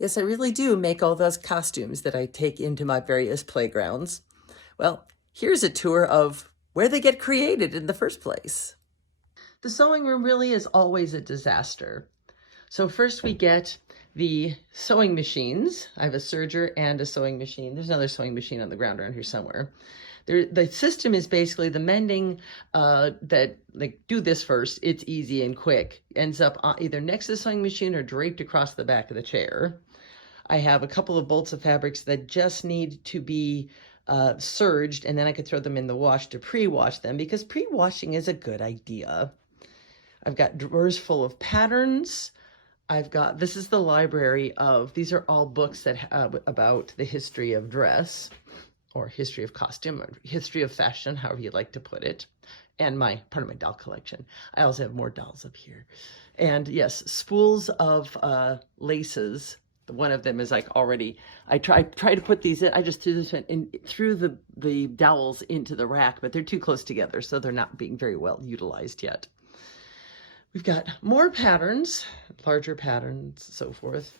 Yes, I really do make all those costumes that I take into my various playgrounds. Well, here's a tour of where they get created in the first place. The sewing room really is always a disaster. So first we get the sewing machines. I have a serger and a sewing machine. There's another sewing machine on the ground around here somewhere. The system is basically the mending that, like, do this first. It's easy and quick. Ends up either next to the sewing machine or draped across the back of the chair. I have a couple of bolts of fabrics that just need to be serged, and then I could throw them in the wash to pre-wash them, because pre-washing is a good idea. I've got drawers full of patterns. This is the library of, these are all books that about the history of dress, or history of costume, or history of fashion, however you like to put it, and part of my doll collection. I also have more dolls up here. And yes, spools of laces. One of them is like already, I try to put these in. I just threw this in, threw the dowels into the rack, but they're too close together, so they're not being very well utilized yet. We've got more patterns, larger patterns, so forth,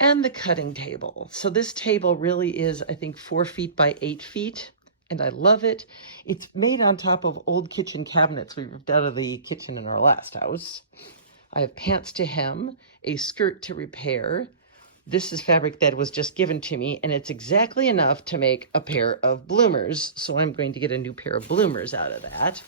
and the cutting table. So this table really is, I think, 4 feet by 8 feet, and I love it. It's made on top of old kitchen cabinets we ripped out of the kitchen in our last house. I have pants to hem, a skirt to repair. This is fabric that was just given to me, and it's exactly enough to make a pair of bloomers, so I'm going to get a new pair of bloomers out of that.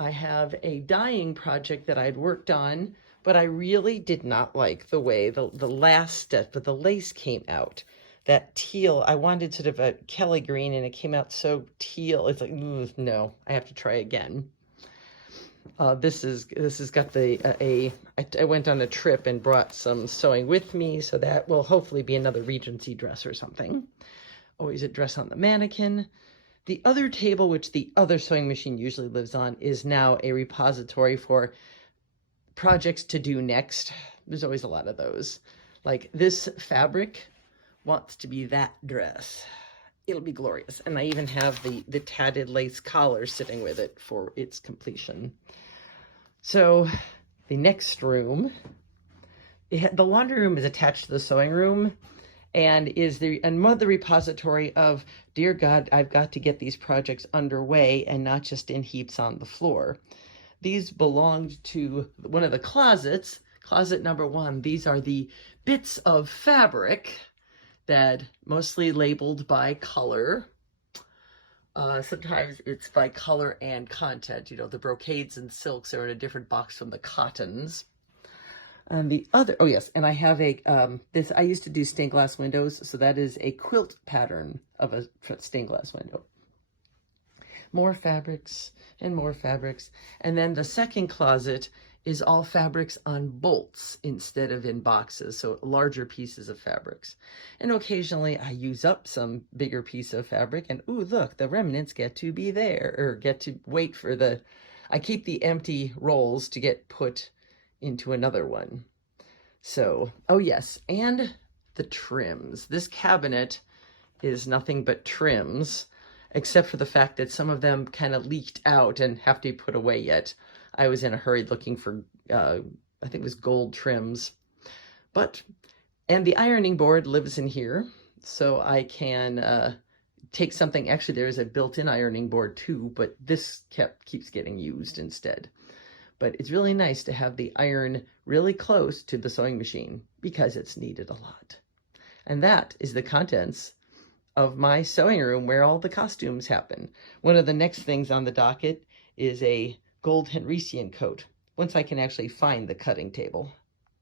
I have a dyeing project that I'd worked on, but I really did not like the way the last step of the lace came out. That teal, I wanted sort of a Kelly green, and it came out so teal. It's like, no, I have to try again. This has got I went on a trip and brought some sewing with me, so that will hopefully be another Regency dress or something. Always a dress on the mannequin. The other table, which the other sewing machine usually lives on, is now a repository for projects to do next. There's always a lot of those. Like, this fabric wants to be that dress. It'll be glorious. And I even have the tatted lace collar sitting with it for its completion. So the next room, the laundry room is attached to the sewing room, and is another repository of, dear God, I've got to get these projects underway and not just in heaps on the floor. These belonged to one of the closets, closet number 1. These are the bits of fabric that mostly labeled by color. Sometimes it's by color and content. You know, the brocades and silks are in a different box from the cottons. And the other, oh yes, and I have I used to do stained glass windows, so that is a quilt pattern of a stained glass window. More fabrics and more fabrics. And then the second closet is all fabrics on bolts instead of in boxes, so larger pieces of fabrics. And occasionally I use up some bigger piece of fabric, and ooh, look, the remnants get to be there, or get to wait for I keep the empty rolls to get put into another one. So, oh yes, and the trims. This cabinet is nothing but trims, except for the fact that some of them kind of leaked out and have to be put away yet. I was in a hurry looking for, I think it was gold trims. And the ironing board lives in here, so I can take something. Actually, there's a built-in ironing board too, but this keeps getting used instead. But it's really nice to have the iron really close to the sewing machine, because it's needed a lot. And that is the contents of my sewing room, where all the costumes happen. One of the next things on the docket is a gold Henrician coat, once I can actually find the cutting table.